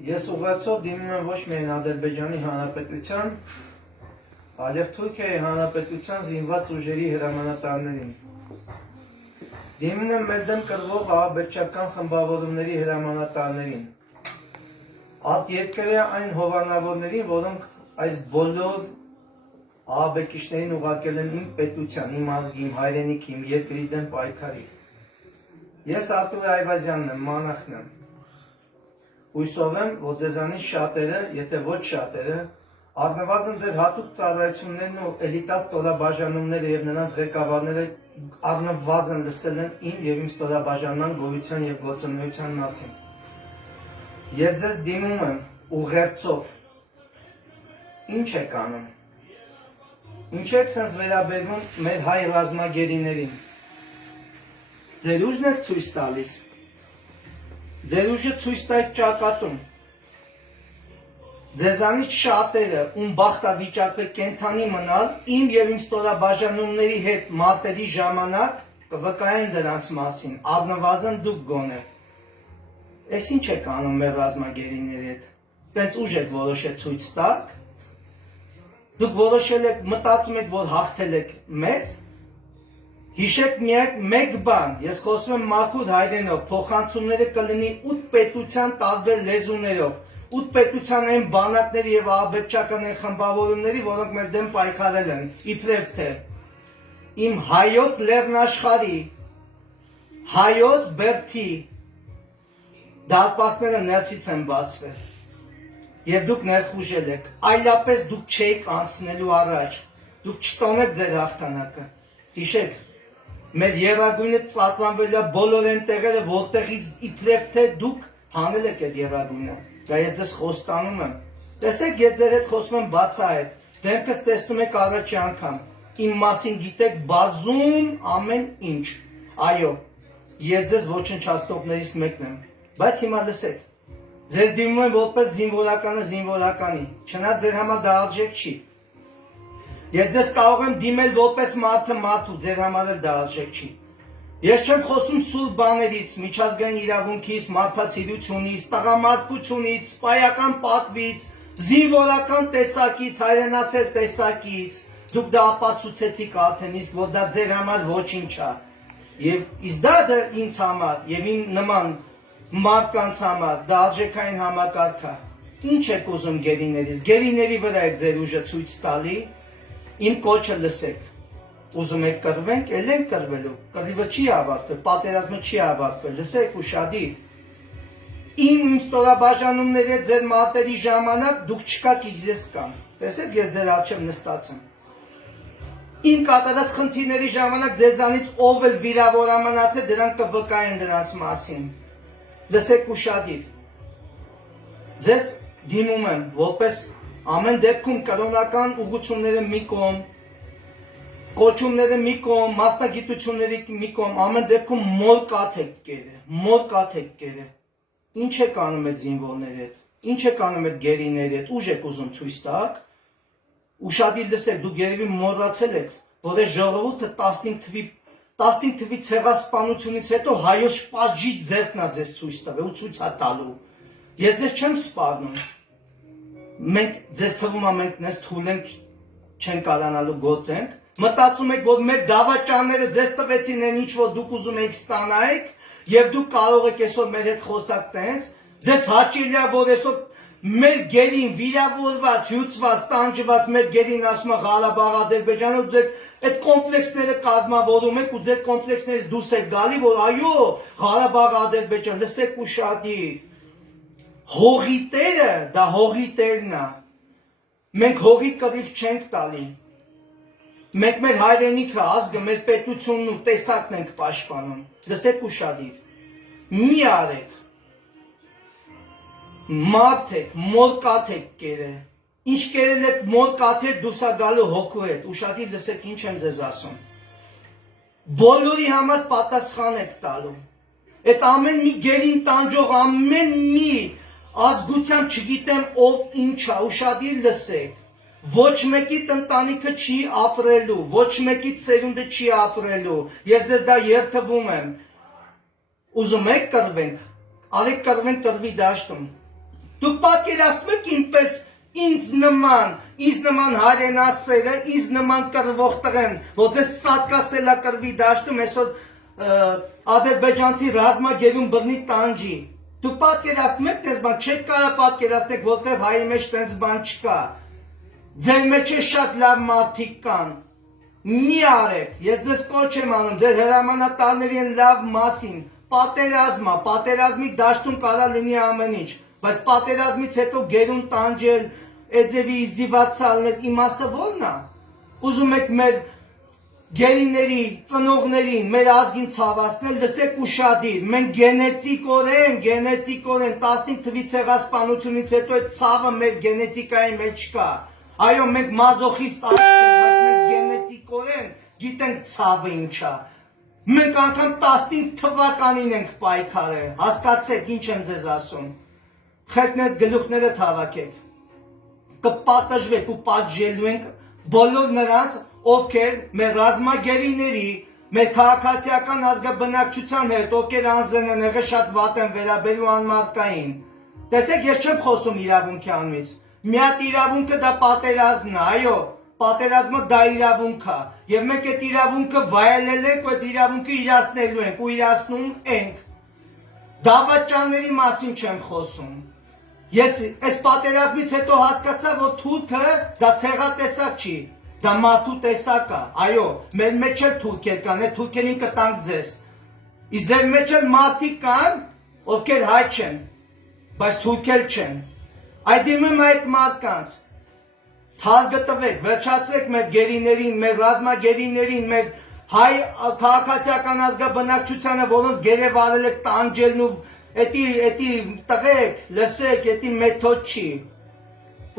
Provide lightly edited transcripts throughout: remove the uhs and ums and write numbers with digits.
Ես ուղերձով դիմում եմ ոչ միայն Ադրբեջանի Հանրապետության, այլև Թուրքիայի Հանրապետության զինված ուժերի հրամանատարներին։ Դիմում եմ մեր դեմ կրվող ահաբեկչական խմբավորումների հրամանատարներին, ատերկրյա այն հովանավորներին, որոնք այս բոլոր ահաբեկիչներին ուղարկել են իմ պետության, իմ ազգի, իմ հայրենիքի, իմ երկրի դեմ պայքարի։ Ես Արտուր Այվազյանն եմ, մանախն եմ։ Հույսով եմ, որ ձեզանից շատերը, եթե ոչ շատերը, առնվազն ձեր հատուկ ծառայություններն ու էլիտար ստորաբաժանումները և նրանց ղեկավարները առնվազն լսել են իմ և իմ ստորաբաժանման գոյության և գործունեության մասին։ Ես ձեզ դիմում եմ ուղերձով։ Ինչ եք անում։ Ինչ եք սենց վերաբերվում մեր հայ ռազմագերիներին։ Ձեր ուժն եք ցույց տալիս։ Ձեր ուժը ցույց տայք ճակատում։ Ձեզանից շատերը, ում բախտավիճակը կենդանի մնալ, իմ և իմ ստորաբաժանումների հետ մարտերի ժամանակ կվկայեն դրանց մասին, առնվազն դուք գոնե։ Էս ինչ եք անում մեր ռազմագերիների հետ։ Տենց ուժ եք որոշել ցույց տաք։ Դուք որոշել եք, մտածում եք, որ հաղթել եք մեզ։ Հիշեք միակ մեկ բան, ես խոսում եմ մաքուր հայրենով, փոխանցումները կլինի 8 պետության տարբեր լեզուներով, 8 պետության այն բանակների և ահաբեկչական այն խմբավորումների, որոնք մեր դեմ պայքարել են, իբրև թե իմ հայոց լեռնաշխարհի, հայոց բերդի դարպասները ներսից են բացվել, և դուք ներխուժել եք, այլապես դուք չէիք անցնելու առաջ, դուք չտոնեք ձեր հաղթանակը, հիշեք, մեր եռագույնը ծածանվելու է բոլոր այն տեղերը, որտեղից իբրև թե դուք հանել եք այդ եռագույնը, դա ես ձեզ խոստանում եմ, տեսեք ես ձեր հետ խոսում եմ բացահայտ, դեմքս տեսնում եք առաջի անգամ, իմ մասին գիտեք բազում ամեն ինչ, այո, ես ձեզ ոչնչացնողներից մեկն եմ, բայց հիմա լսեք, ձեզ դիմում եմ որպես զինվորականը զինվորականի, չնայած ձեր համար դա արժեք չի, ես ձեզ կարող եմ դիմել որպես մարդը մարդու, ձեր համար էլ դա արժեք չի, ես չեմ խոսում սուր բաներից, միջազգային իրավունքից, մարդասիրությունից, տղամարդկությունից, սպայական պատվից, զինվորական տեսակից, հայրենասեր տեսակից, դուք դա ապացուցեցիք արդեն, իսկ որ դա ձեր համար ոչինչ է, և իսկ դա ինձ համար, և իմ նման մարդկանց համար, դա արժեքային համակարգ է, ինչ եք ուզում գերիներից, գերիների վրա եք ձեր ուժը ցույց տալի, իմ կոչը լսեք, ուզում եք կռվենք, էլ ենք կռվելու, կռիվը չի ավարտվել, պատերազմը չի ավարտվել, լսեք ուշադիր, իմ ստորաբաժանումների հետ ձեր մարտերի ժամանակ դուք չկաք, ես կամ, տեսեք ես ձեր առջև նստած եմ, իմ կատարած խնդիրների ժամանակ ձեզանից ով էլ վիրավոր մնացել, դրանք կվկայեն դրանց մասին, լսեք ուշադիր, ձեզ դիմում եմ, որպես ամեն դեպքում կրոնական ուղղությունները մի կողմ, կոչումները մի կողմ, մասնագիտությունների մի կողմ, ամեն դեպքում մոր կաթ եք կերը, ինչ եք անում այդ զինվորների հետ, ինչ եք անում այդ գերիների հետ, ուժ եք ուզում ցույց տաք, ուշադիր լսեք, դուք երևի մոռացել եք, որ այս ժողովուրդը 15 թվի ցեղասպանությունից հետո հայոց պատժիչ ձեռքն է ձեզ ցույց տվել ու ցույց է տալու, ես ձեզ չեմ սպառնում, մենք ձեզ թվում է մենք նես թույլ ենք չեն կարանալու գործենք, մտածում եք, որ մեր դավաճանները ձեզ տվեցին այն ինչ, որ դուք ուզում եք ստանայիք, և դուք կարող եք այսօր մեր հետ խոսակ տենց, ձեզ հաճելի է, որ այսօր մեր գերին վիրավորված, հյուծված, տանջված մեր գերին ասում է Ղարաբաղ Ադրբեջանը, ու ձեր այդ կոմպլեքսները կազմավորում եք ու ձեր կոմպլեքսներից դուրս եք գալի, որ այո, Ղարաբաղ Ադրբեջան, լսեք ուշադիր, հողի տերը, դա հողի տերն է, մենք հողի կռիվ չենք տալի, մենք մեր հայրենիքը, ազգը, մեր պետությունն ու տեսակն ենք պաշտպանում, լսեք ուշադիր, մի արեք, մարդ եք, մոր կաթ եք կերը, ինչ կերել եք մոր կաթի հետ դուրս է գալու հոգու հետ, ուշադիր լսեք ինչ եմ ձեզ ասում, բոլորի համար պատասխան եք տալու, այդ ամեն մի գերին տանջող, ամեն մի ազգությամբ չգիտեմ ով ինչ է, ուշադիր լսեք, ոչ մեկիդ ընտանիքը չի ապրելու, ոչ մեկիդ սերունդը չի ապրելու, ես ձեզ դա երդվում եմ, ուզում եք կռվենք, արեք կռվենք կռվի դաշտում, Դուք պատկերացնում եք ինպես ինձ նման հայրենասերը, ինձ նման կռվող տղեն, որ ձեզ սատկասելա կռվի դաշտում, այսօր ադրբեջանցի ռազմագերուն բռնի տանջի։ Դուք պատկերացնում եք տես բան, չեք կարող պատկերացնեք, որտեղ հայի մեջ տես բան չկա։ Ձեր մեջ է շատ լավ մարդիկ կան։ Մի արեք, ես ձեզ կոչ եմ անում, ձեր հրամանատարների են լավ մասին, պատերազմի դաշտում կարա լինի ամեն ինչ, բայց պատերազմից հետո գերուն տանջել, էձևի իզիվացալներ իմաստը ո՞րն է։ Ուզում եք մեր գերիների, ծնողներին, մեր ազգին ցավացնել, լսեք ուշադիր, մենք գենետիկորեն 15 թվի ցեղասպանությունից հետո այդ ցավը մեր գենետիկայի մեջ կա։ Այո, մենք մազոխիստ ազգ ենք, բայց մենք գենետիկորեն գիտենք ցավը ինչ է։ Մենք անգամ 15 թվականին ենք պայքարել, հասկացեք ինչ եմ ձեզ ասում։ Խելքն գլուխները հավաքեք, կպատժվեք ու պատժելու ենք բոլոր նրանց, ովքեր մեր ռազմագերիների, մեր քաղաքացիական ազգաբնակչության հետ, ովքեր անձն են եղել շատ վատ են վերաբերում անմարդկային։ Տեսեք, ես չեմ խոսում իրավունքի անունից։ Մի հատ իրավունքը դա պատերազմն է, այո, պատերազմը դա իրավունք է, եւ մենք այդ իրավունքը վայելել ենք ու այդ իրավունքը իրացնելու ենք ու իրացնում ենք։ Դավաճանների մասին չեմ խոսում։ Ես այս պատերազմից հետո հասկացա, որ թուրքը դա ցեղատեսակ չի, դա մարդու տեսակ է, այո, մեր մեջ էլ թուրքեր կան, այդ թուրքերին կտանք ձեզ։ Իսկ ձեր մեջ էլ մարդիկ կան, ովքեր հայ չեն, բայց թուրքեր չեն։ Այդ իմում այդ մարդկանց թալ գտվեք, վերջացրեք մեր գերիներին, մեր ռազմագերիներին, մեր հայ քաղաքացիական ազգաբնակչությանը, որոնց գերեվարել եք տանջելն ու էդի տղեկ, լսեք, էդի մեթոդ չի։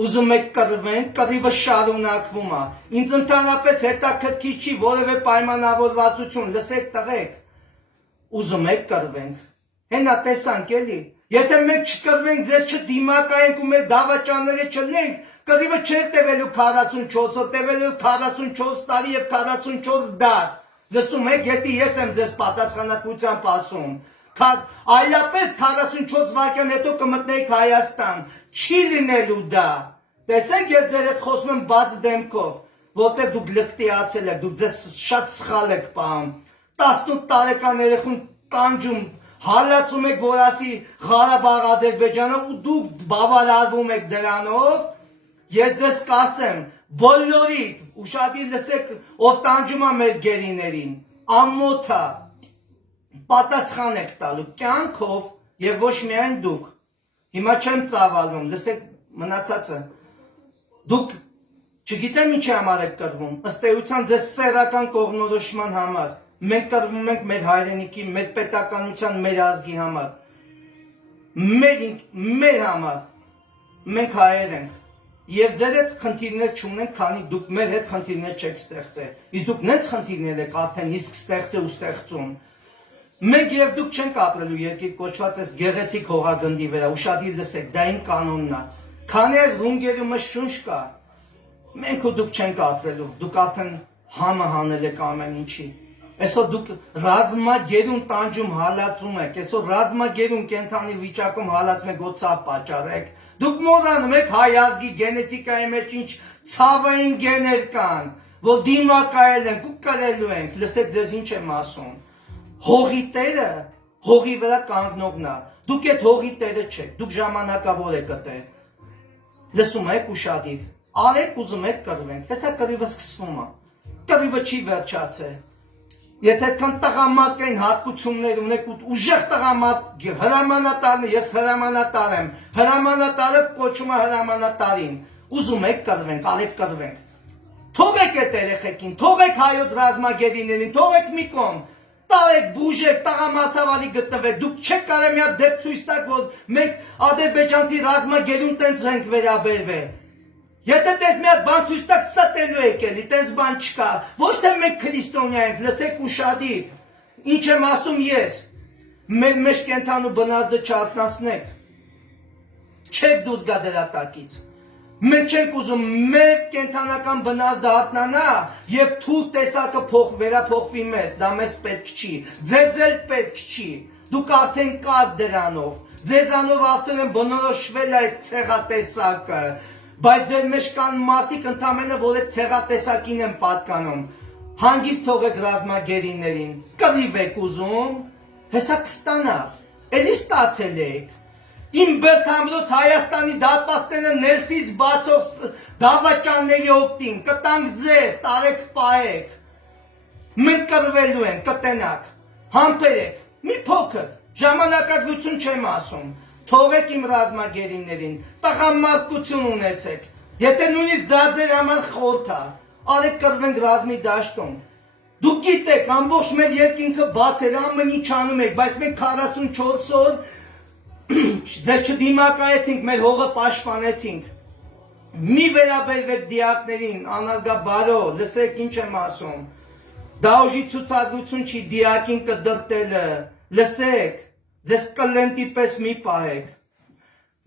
Ուզում եք կռվենք, կռիվը շարունակվում է։ Ինձ ընդհանրապես հետաքրքիր չի որևէ պայմանավորվածություն, լսեք տղեկ։ Ուզում եք կռվենք։ Հենա տեսանք էլի։ Եթե մենք չկռվենք, ձեզ չդիմակայենք ու մեր դավաճանները չլենք, կռիվը չէ տևելու 44 օր, տևելու 44 տարի եւ 44 դար։ Լսում եք, եթե ես եմ ձեզ պատասխանատվությամբ ասում, այլապես 44 վայրկյան հետո կմտնեիք Հայաստան, չի լինելու դա։ Տեսեք, ես ձեր հետ խոսում եմ բաց դեմքով, որտեղ դուք լկտիացել եք, դուք ձեզ շատ սխալ եք պահում։ 18 տարեկան երեխուն տանջում, հալածում եք, որ ասի Ղարաբաղ Ադրբեջանը ու դուք բավարարվում եք դրանով, ես ձեզ կասեմ, բոլորիդ, ուշադիր լսեք, ով տանջում է մեր գերիներին, ամոթա, պատասխան եք տալու կյանքով եւ ոչ միայն դուք։ Հիմա չեմ ծավալվում, լսեք մնացածը։ Դուք չգիտեմ ինչի համար եք կռվում, ըստ էության ձեզ սեռական կողմնորոշման համար։ Մենք կռվում ենք մեր հայրենիքի, մեր պետականության, մեր ազգի համար։ Մեր համար։ Մենք հայեր ենք։ Եվ ձեր հետ խնդիրներ չունենք, քանի դուք մեր հետ խնդիրներ չեք ստեղծել։ Իսկ դուք նենց խնդիրներ եք արդեն իսկ ստեղծել ու ստեղծում։ Մենք եւ դուք չենք ապրելու երկիր կոչված այս գեղեցիկ հողագնդի վրա, ուշադիր լսեք, դա իմ կանոնն է։ Քանի այս ռունգերումը շունչ կա, մենք ու դուք չենք ապրելու, դուք արդեն համը հանել եք ամեն ինչի։ Այսօր դուք ռազմագերուն տանջում հալածում եք, այսօր ռազմագերուն կենթանի վիճակում հալածում եք, որ ցավ պատճառեք։ Դուք մոռանում եք հայ ազգի գենետիկայի մեջ ինչ ցավային գեներ կան, որ դիմակայել ենք ու կրելու ենք, լսեք ձեզ ինչ եմ ասում։ Հողի տերը, հողի վրա կանգնողն է, դուք այդ հողի տերը չեք, դուք ժամանակավոր եք տեր։ Լսում եք ուշադիր, արեք ուզում եք կռվենք, հեսա կռիվը սկսվում է, կռիվը չի վերջացել։ Եթե այդքան տղամարդկային հատկություններ ունեք ուժեղ տղամարդ հրամանատարն է, ես հրամանատար եմ, հրամանատարը կոչում է հրամանատարին, ուզում եք կռվենք, արեք կռվենք։ Թողեք այդ երեխեքին, թողեք հայոց ռազմագերիներին, թողեք մի կողմ, տարեք, բուժեք, տղամարդավարի գտնվեք, դուք չեք կարող մի հատ դեպք ցույց տաք, որ մենք ադրբեջանցի ռազմագերուն տենց ենք վերաբերվել։ Եթե տես մի հատ բան ցույց տաք, ստելու եք էլի, տես բան չկա։ Ոչ թե մենք քրիստոնյա ենք, լսեք ուշադիր։ Ինչ եմ ասում ես։ Մեր մեջ կենթանու բնազդը չարտնասնեք։ Չեք դուրս գա դրա տակից։ Մենք չենք ուզում մեր կենթանական բնազդը հատնանա եւ թույլ տեսակը վերափոխվի մեզ, դա մեզ պետք չի, ձեզ էլ պետք չի, դուք արդեն կաք դրանով, ձեզանով արդեն են բնորոշվել այդ ցեղատեսակը, բայց ձեր մեջ կան մարդիկ ընդամենը, որ այդ ցեղատեսակին են պատկանում, հանգիստ թողեք ռազմագերիներին, կռիվ եք ուզում, հեսա կստանաք, էլի ստացել եք, իմ բերթամրոց Հայաստանի դատպաստները ներսից բացող դավաճանների օգտին, կտանք ձեզ, տարեք պահեք, մենք կռվելու են, կտենակ, համբերեք, մի փոքր, ժամանակագրություն չեմ ասում, թողեք իմ ռազմագերիներին, տղամարդկություն ունեցեք, եթե նույնիսկ դա ձեր համար խորհուրդ է, արեք կռվենք ռազմի դաշտում, դուք գիտեք, ամբողջ մեր երկինքը բաց էր, ամեն ինչ անում եք, բայց մենք 44 օր ձեզ չդիմակայեցինք, մեր հողը պաշտպանեցինք, մի վերաբերվեք դիակներին, անարգաբարո, լսեք ինչ եմ ասում, դա ուժի ցուցադրություն չի դիակին կդրտելը, լսեք, ձեզ կլենտի պես մի պահեք,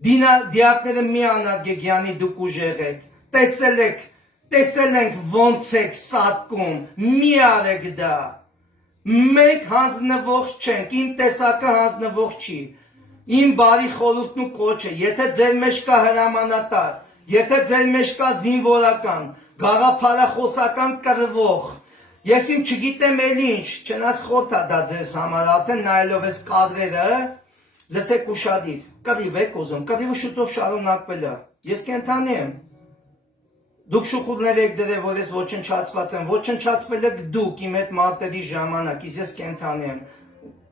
դիակները մի անարգեք, յանի դուք ուժեղ եք, տեսել ենք ոնց եք սատկում, մի արեք դա, մենք հանձնվող չենք, իմ տեսակը հանձնվող չի, իմ բարի խորհուրդն ու կոչը, եթե ձեր մեջ կա հրամանատար, եթե ձեր մեջ կա զինվորական, գաղափարախոսական կռվող, ես իմ չգիտեմ էլ ինչ, չնայած խոտ է դա ձեզ համար, արդեն նայելով ես կադրերը, լսեք ուշադիր, կռիվ եք ուզում, կռիվը շուտով շարունակվել է, ես կենդանի եմ, դուք շուխուրներ եք դրել, որ ես ոչնչացված եմ, ոչնչացվել եք դուք իմ այդ մարտերի ժամանակ, ես կենդանի եմ,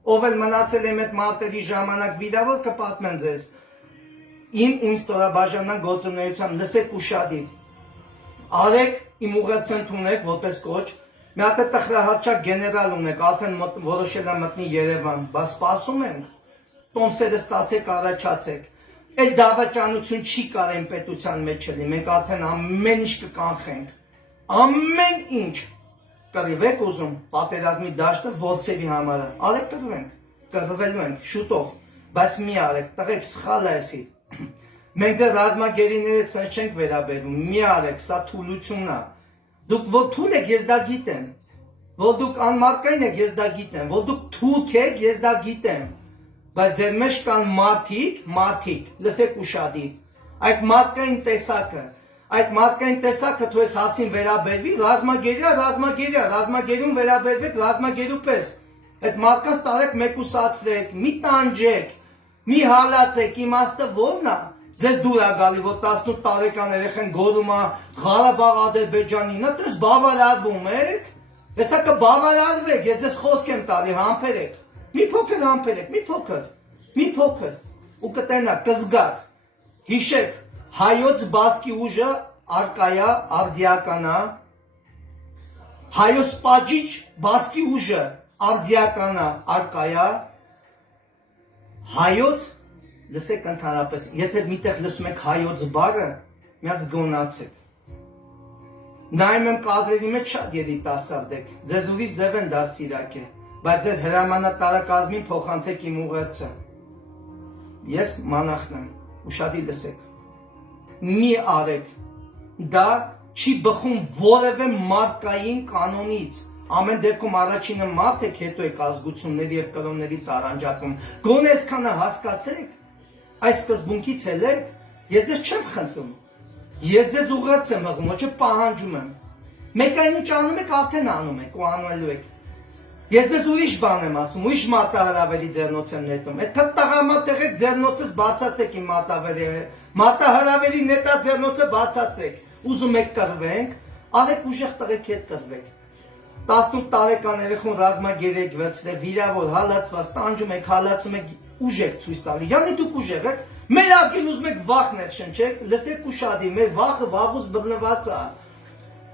ով էլ մնացել եմ այդ մարտերի ժամանակ վիրավոր կպատմեն ձեզ, իմ ու ստորաբաժանման գործունեության, լսեք ուշադիր, արեք իմ ուղղացент ունեք, որպես կոչ, մի հատ տխրահարչակ գեներալ ունեք, արդեն որոշել է մտնի Երևան, բա սպասում ենք, տոմսերը ստացեք, առաջացեք, էլ դավաճանություն չի կարեն պետության մեջ չլի, մենք արդեն ամեն ինչ կկանխենք, ամեն ինչ, կռիվ եք ուզում, պատերազմի դաշտը ворցերի համարը, արեք կռվենք, կռվելու ենք, շուտով, բայց մի արեք, տղեք սխալ է էսի, մենք ձեր ռազմագերիները ցած չենք վերաբերում, մի արեք, սա թուլությունն է, դուք որ թուլ եք, ես դա գիտեմ, որ դուք անմարդկային եք, ես դա գիտեմ, որ դուք թուրք եք, ես դա գիտեմ, բայց ձեր մեջ կան մարդիկ, լսեք ուշադիր, այդ մարդկային տեսակը թույս հացին վերաբերվի, ռազմագերուն վերաբերվեք, ռազմագերու պես, այդ մարդկանց տարեք մեկուսացրեք, մի տանջեք, մի հալացեք, իմաստը որն է, ձեզ դուր է գալի, որ 18 տարեկան երեխեն գորում է Ղարաբաղ Ադրբեջանին, դες բավարարվում եք, հեսա կբավարարվեք, ես ձեզ խոսք եմ տալի, համբերեք, մի փոքր համբերեք, մի փոքր, ու կտենակ, կզգաք, հիշեք, հայոց բասկի ուժը արկայա, արձիականա, հայոց պաջիչ բասկի ուժը արձիականա, արկայա, հայոց, լսեք ընդհանրապես, եթե միտեղ լսում եք հայոց բառը, միած գոնացեք, նայում եմ կադրերի մեջ շատ երիտասարդ եք, ձեզ ուրիշ ձև են դաստիարակ է, բայց ձեր հրամանատարակազմին փոխանցեք իմ ուղերձը, ես մանախն եմ, ուշադիր լսեք, մի արեք, դա չի բխում որևէ մարդկային կանոնից, ամեն դեպքում առաջինը մարդ եք, հետո եք ազգությունների և կրոնների տարանջակում, գոնե այսքանը հասկացեք, այս սկզբունքից էլ եք, ես ձեզ չեմ խնդրում, ես ձեզ ուղերձ եմ հղում, ոչ պահանջում եմ, մեկ այն ինչ անում եք, արդեն անում եք ու անելու եք, ես ձեզ ուրիշ բան եմ ասում, ուրիշ մարտահրավերի ձեռնոց եմ նետում, այդ տղամարդ եղեք ձեռնոցս բացացրեք իմ մարտահրավերի նետած ձեռնոցը բացացրեք, ուզում եք կռվենք, արեք ուժեղ տղեկ հետ կռվեք, 18 տարեկան երեխուն ռազմագեր եք վերցրել, վիրավոր, հալածված, տանջում եք, հալածում եք, ուժ եք ցույց տալի, յանի դուք ուժեղ եք, մեր ազգին ուզում եք վախներ շնչեք, լսեք ուշադիր, մեր վախը վաղուց բռնված է,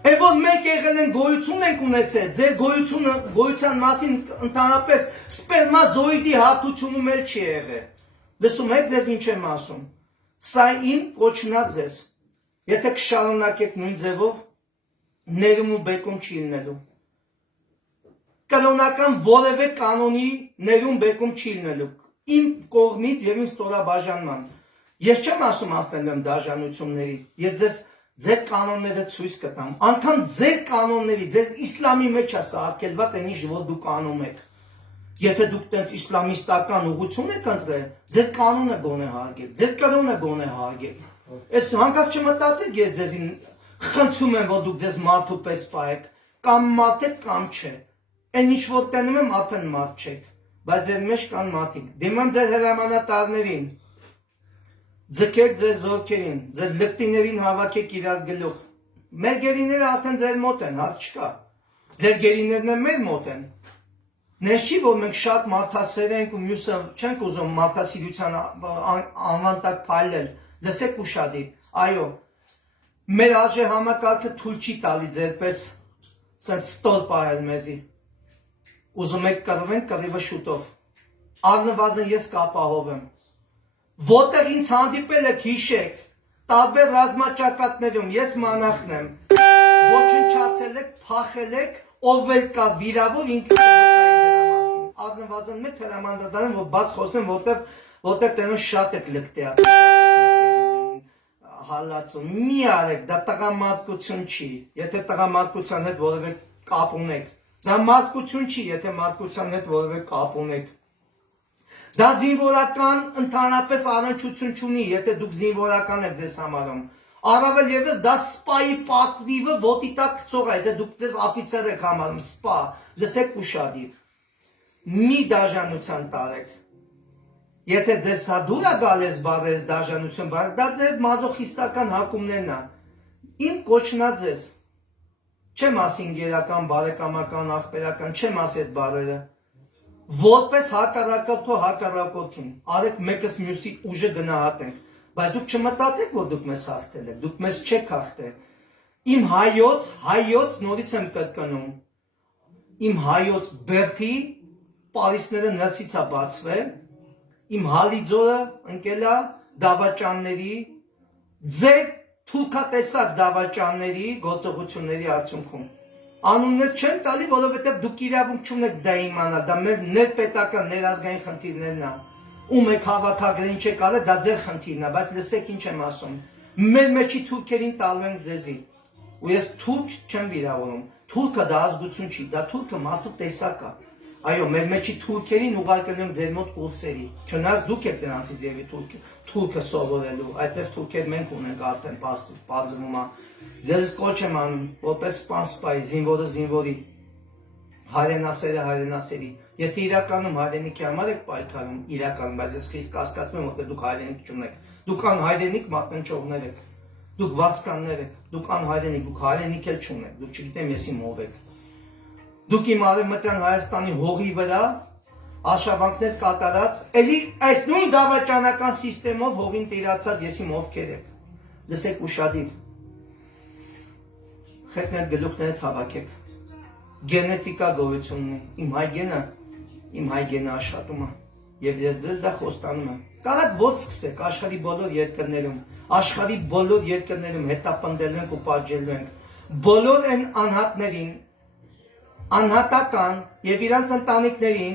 Եվ որ մենք եղել են գոյություն ենք ունեցել, ձեր գոյության մասին ընդհանրապես սպերմազոիդի հատուցումում էլ չի եղել, լսում եք ձեզ ինչ եմ ասում, սա իմ կոչնա ձեզ, եթե կշարունակեք նույն ձևով, ներում ու բեկում չի լինելու, կրոնական որևէ կանոնի ներում բեկում չի լինելու, իմ կողմից և իմ ստորաբաժանման, ես չեմ ասում ասնելու եմ դաժանությունների, ես ձեզ ձեր կանոնները ցույց կտամ, անգամ ձեր կանոնների, ձեր իսլամի մեջ է սարքելված այն ինչ որ դուք անում եք, Եթե դուք տենց իսլամիստական ուղղություն եք ընտրել, ձեր կանոնը գոնե հարգեք, ձեր կրոնը գոնե հարգեք։ Այս հանկարծ չմտածեք ես ձեզին խնդրում եմ, որ դուք ձեզ մարդու պես պահեք, կամ մարդ եք կամ չէ։ Այն ինչ որ տենում եմ, արդեն մարդ չեք, բայց ձեր մեջ կան մարդիկ։ Դիմեմ ձեր հրամանատարներին, ձգեք ձեր զորքերին, ձեր լկտիներին հավաքեք իրար գլուխ։ Մեր գերիները արդեն ձեր մոտ են, հարց չկա։ Ձեր գերիներն են մեր մոտ են։ Նես չի, որ մենք շատ մարդասեր ենք ու մյուսը չենք ուզում մարդասիրության անվան տակ փայլել, լսեք ուշադիր, այո, մեր արժե համակարգը թույլ չի տալի ձերպես սենց ստոր պահել մեզի, ուզում եք կռվենք, կռիվը շուտով, առնվազն ես կապահովեմ, որտեղ ինձ հանդիպել եք հիշեք, տարբեր ռազմաճակատներում ես մանախն եմ, ոչնչացել եք, փախել եք, ով էլ կա վիրավոր ինքը առնվազն մեկ հրամանատարին, որ բաց խոսնեմ, որտեղ տենում շատ եք լկտեած, հալածում, մի արեք, դա տղամարդկություն չի, եթե տղամարդկության հետ որևէ կապ ունեք, դա մարդկություն չի, եթե մարդկության հետ որևէ կապ ունեք, դա զինվորական ընդհանրապես առնչություն չունի, եթե դուք զինվորական եք ձեզ համարում, առավել ևս դա սպայի պատվիվը ոտի տակ գցող է, եթե դուք ձեզ աֆիցեր եք համարում, սպա, լսեք ուշադիր, մի դաժանության տարեք, եթե ձեզ սա դուր է գալես բարես դաժանություն բարեք, դա ձեր մազոխիստական հակումներն է, իմ կոչնա ձեզ, չեմ ասին գերական, բարեկամական, աղբերական, չեմ ասի այդ բարերը, որպես հակառակորդը հակառակորդին, արեք մեկս մյուսի ուժը գնահատենք, բայց դուք չմտածեք, որ դուք մեզ հաղթել եք, դուք մեզ չեք հաղթել, իմ հայոց նորից եմ կրկնում, իմ հայոց բերդի պարիսները նրցից է բացվել, իմ հալիձորը ընկելա դավաճանների, ձեր թուրքատեսակ դավաճանների գործողությունների արդյունքում։ Անուններ չեմ տալի, որովհետև դուք իրավունք չունեք դա իմանալ, դա մեր ներպետական, ներազգային խնդիրներն է։ Ում եք հավաքագրին չեք արել, դա ձեր խնդիրն է, բայց լսեք ինչ եմ ասում։ Մեր մեջի թուրքերին տալու ենք ձեզի։ Ու ես թուրք չեմ վիրավորում։ Թուրքը դա ազգություն չի, դա թուրքը մարդու տեսակ է։ Այո, մեր մեջի թուրքերին ուղարկել եմ ձեր մոտ կուրսերի, չնայած դուք եք նրանցից եւի թուրքը սովորելու, այդտեղ թուրքեր մենք ունենք արդեն բարձվում է, ձեզ կոչ եմ անում, որպես սպան, զինվորը զինվորի, հայրենասերը հայրենասերի, եթե իրականում հայրենիքի համար եք պայքարում, իրականում, բայց ես խիստ կասկածում եմ, որտեղ դուք հայրենիք չունեք, դուք անհայրենիք մատնանշողներ եք, դուք վարձկաններ եք, դուք անհայրենիք, դուք հայրենիք էլ չունեք, դուք չգիտեմ ես իմ ով եք։ Դուք իմ արևմտյան Հայաստանի հողի վրա արշավանքներ կատարած, էլի այս նույն դավաճանական սիստեմով հողին տիրացած ես իմ ովքեր եք։ Լսեք ուշադիր։ Խեթներ գլուխներդ հավաքեք։ Գենետիկա գոյություն ունի։ Իմ հայ գենը աշխատում է։ Եվ ես ձեզ դա խոստանում եմ։ Կարակ ոնց սկսեք աշխարհի բոլոր երկրներում հետապնդելու ենք ու պատժելու ենք։ Բոլոր այն անհատներին անհատական եւ իրանց ընտանիքներին,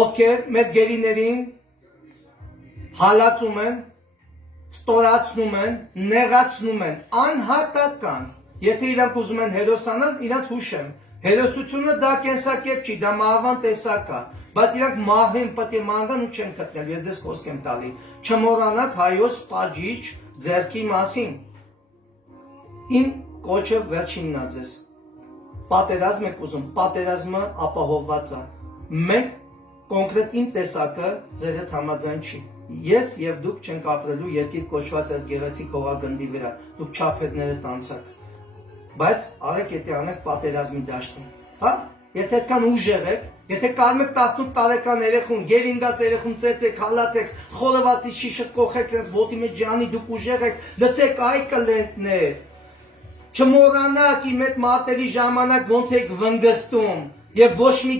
ովքեր մեր գերիներին հալածում են, ստորացնում են, նեղացնում են, անհատական, եթե իրանք ուզում են հերոսանալ, իրանց հուշեմ, հերոսությունը դա կենսակերպ չի, դա մահվան տեսակ է, բայց իրանք մահվին պետք է մանրան ու չեն գտնել, ես ձեզ խոսք եմ տալի, չմոռանաք հայոց պատժիչ ձեռքի մասին, իմ կոչը վերջինն է ձեզ, պատերազմ եք ուզում, պատերազմը ապահովված է, մենք կոնկրետ իմ տեսակը ձեր հետ համաձայն չի, ես եւ դուք չենք ապրելու երկիր կոչված այս գեղեցիկ հողագնդի վրա, դուք չափերներդ անցաք, բայց արեք եթե անեք պատերազմի դաշտում, հա, եթե այդքան ուժեղ եք, եթե կարում եք 18 տարեկան երեխուն, գերինգած երեխուն ծեծեք, հալածեք, խորովածի շիշը կոխեք, ես ոտի մեջ ջանի դուք ուժեղ եք, լսեք այ կլենտներ, չմոռանաք իմ այդ մարտերի ժամանակ ոնց եք վնգստում եւ ոչ մի